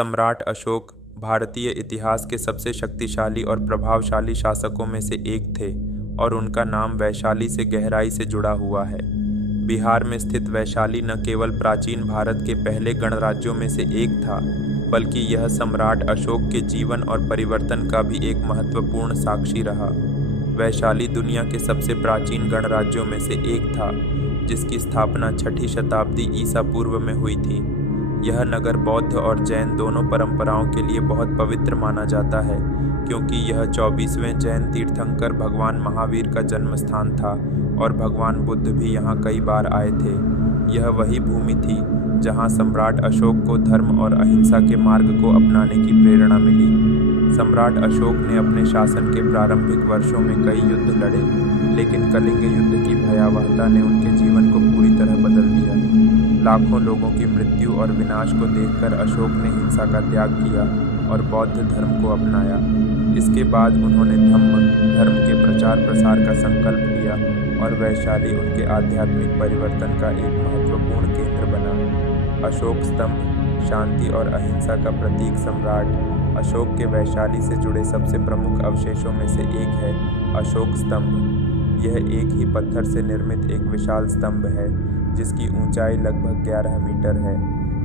सम्राट अशोक भारतीय इतिहास के सबसे शक्तिशाली और प्रभावशाली शासकों में से एक थे और उनका नाम वैशाली से गहराई से जुड़ा हुआ है। बिहार में स्थित वैशाली न केवल प्राचीन भारत के पहले गणराज्यों में से एक था, बल्कि यह सम्राट अशोक के जीवन और परिवर्तन का भी एक महत्वपूर्ण साक्षी रहा। वैशाली दुनिया के सबसे प्राचीन गणराज्यों में से एक था, जिसकी स्थापना 6ठी शताब्दी ईसा पूर्व में हुई थी। यह नगर बौद्ध और जैन दोनों परंपराओं के लिए बहुत पवित्र माना जाता है, क्योंकि यह 24वें जैन तीर्थंकर भगवान महावीर का जन्म स्थान था और भगवान बुद्ध भी यहाँ कई बार आए थे। यह वही भूमि थी जहाँ सम्राट अशोक को धर्म और अहिंसा के मार्ग को अपनाने की प्रेरणा मिली। सम्राट अशोक ने अपने शासन के प्रारंभिक वर्षों में कई युद्ध लड़े, लेकिन कलिंग युद्ध की भयावहता ने उनके जीवन को पूरी तरह बदल दिया। लाखों लोगों की मृत्यु और विनाश को देखकर अशोक ने हिंसा का त्याग किया और बौद्ध धर्म को अपनाया। इसके बाद उन्होंने धर्म के प्रचार प्रसार का संकल्प लिया और वैशाली उनके आध्यात्मिक परिवर्तन का एक महत्वपूर्ण केंद्र बना। अशोक स्तंभ शांति और अहिंसा का प्रतीक। सम्राट अशोक के वैशाली से जुड़े सबसे प्रमुख अवशेषों में से एक है अशोक स्तंभ। यह एक ही पत्थर से निर्मित एक विशाल स्तंभ है, जिसकी ऊंचाई लगभग 11 मीटर है।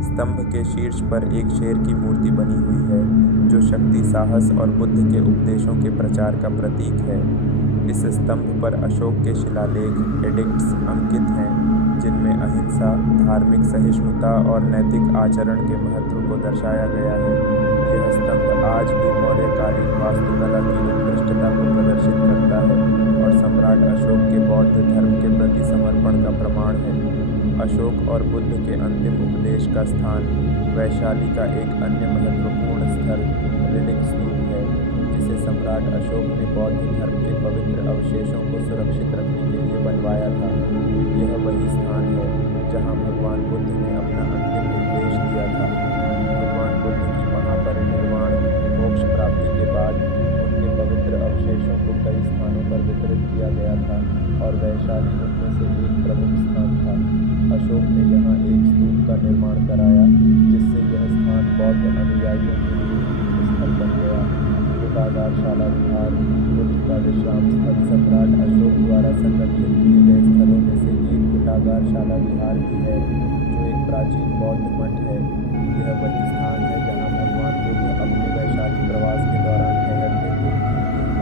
स्तंभ के शीर्ष पर एक शेर की मूर्ति बनी हुई है, जो शक्ति, साहस और बुद्ध के उपदेशों के प्रचार का प्रतीक है। इस स्तंभ पर अशोक के शिलालेख एडिक्ट्स अंकित हैं, जिनमें अहिंसा, धार्मिक सहिष्णुता और नैतिक आचरण के महत्व को दर्शाया गया है। यह स्तंभ आज भी मौर्यकालीन वास्तुकला की उत्कृष्टता को प्रदर्शित करता है और सम्राट अशोक के बौद्ध धर्म के प्रति समर्पण का प्रमाण है। अशोक और बुद्ध के अंतिम उपदेश का स्थान वैशाली का एक अन्य महत्वपूर्ण स्थल ऋणिक स्तूप है, जिसे सम्राट अशोक ने बौद्ध धर्म के पवित्र अवशेषों को सुरक्षित रखने के लिए बनवाया था। यह वही स्थान है जहां भगवान बुद्ध ने अपना अंतिम उपदेश दिया था। भगवान बुद्ध की महापरिनिर्वाण मोक्ष प्राप्ति के बाद उनके पवित्र अवशेषों को कई स्थानों पर वितरित किया गया था और वैशाली उनमें से एक प्रमुख स्थान था। अशोक ने यहाँ एक स्तूप का निर्माण कराया, जिससे यह स्थान बौद्ध अनुयायियों के लिए स्थल बन गया। कुटागारशाला विहार बुद्ध का विश्राम स्थल। सम्राट अशोक द्वारा संरक्षित किए गए स्थलों में से एक कुटागारशाला विहार भी है, जो एक प्राचीन बौद्ध मठ है। यह वही स्थान है जहाँ भगवान बुद्ध अपने वैशाली प्रवास के दौरान ठहरते थे।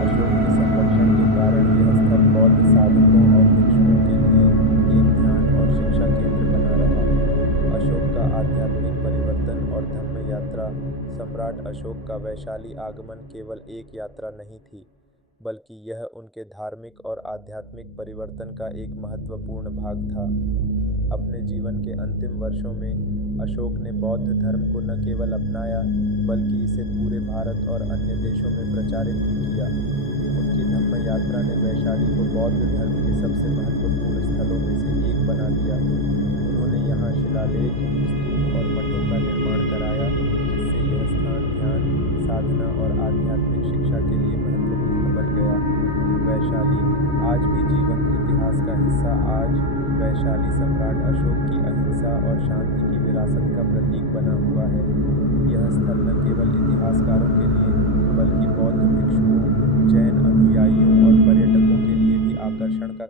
अशोक के संरक्षण के कारण यह स्थल बौद्ध साधकों और भिक्षुओं के लिए एक ध्यान और शिक्षा केंद्र बना रहा। अशोक का आध्यात्मिक परिवर्तन और धम्म यात्रा। सम्राट अशोक का वैशाली आगमन केवल एक यात्रा नहीं थी, बल्कि यह उनके धार्मिक और आध्यात्मिक परिवर्तन का एक महत्वपूर्ण भाग था। अपने जीवन के अंतिम वर्षों में अशोक ने बौद्ध धर्म को न केवल अपनाया, बल्कि इसे पूरे भारत और अन्य देशों में प्रचारित भी किया। उनकी धम्म यात्रा ने वैशाली को बौद्ध धर्म के सबसे महत्वपूर्ण स्थलों में से एक बना दिया। उन्होंने यहाँ शिलालेख, स्तूप और मठों का निर्माण कराया, जिससे यह स्थान ध्यान, साधना और आध्यात्मिक शिक्षा के लिए महत्वपूर्ण बन गया। वैशाली आज भी जीवंत इतिहास का हिस्सा। आज वैशाली सम्राट अशोक की अहिंसा और शांति की विरासत का प्रतीक बना हुआ है। यह स्थल न केवल इतिहासकारों के लिए, बल्कि बौद्ध भिक्षुओं, जैन अनुयायियों और पर्यटकों के लिए भी आकर्षण का